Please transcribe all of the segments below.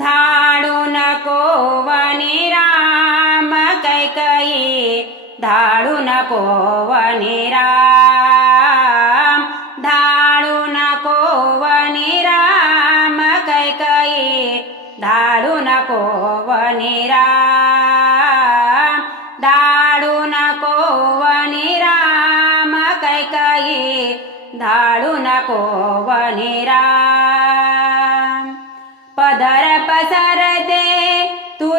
धाडू नको वनी राम कैकई धाडू नको वनी राम. धाडू नको वनी राम कैकई धाडू नको वनी राम. धाडू नको वनी राम कैकई धाडू नको वनी राम.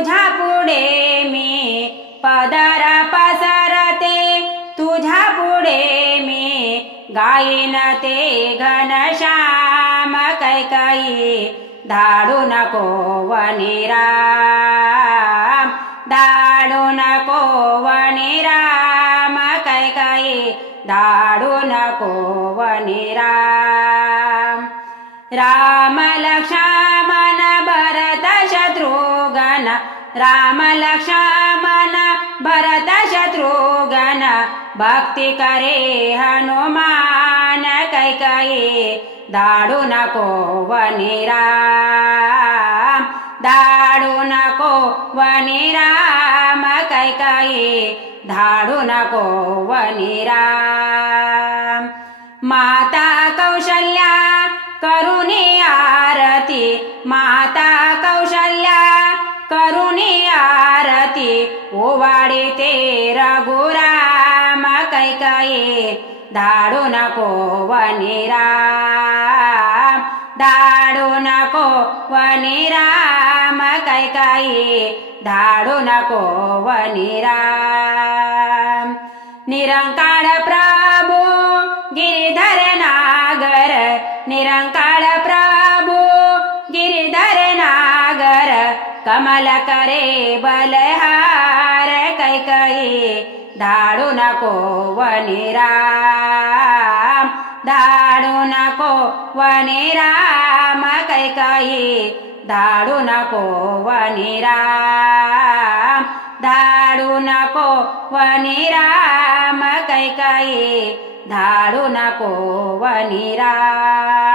तुझ्या पुढे मी पदर पसरते. तुझ्या पुढे मी गाईन ते घनश्याम कैकई धाडू नको वनिराम धाडू नको वनिराम राम कैकई धाडू नको वनिराम राम. राम शत्रुघ्न राम लक्ष्मण भरत शत्रुघ्न भक्ति करे हनुमान कैकई दाडु नको वनिराम दाडु नको वनिराम राम कैकई धाडू नको वनिराम। माता कौशल्या करुणी आरती माता आरती ओवाडी ते रघुराम कैकये. धाडू नको वनिराम धाडू नको वनिराम कैकये. कैकई धाडू नको वनिराम. निरंकाळ प्रभू गिरिधर नागर. निरंकाळ प्रभू कमल करे बलहार कैकई धाडू नको वनिराम धाडू नको वनिराम कैकई धाडू नको वनिराम धाडू नको वनिराम कैकई धाडू नको वनिराम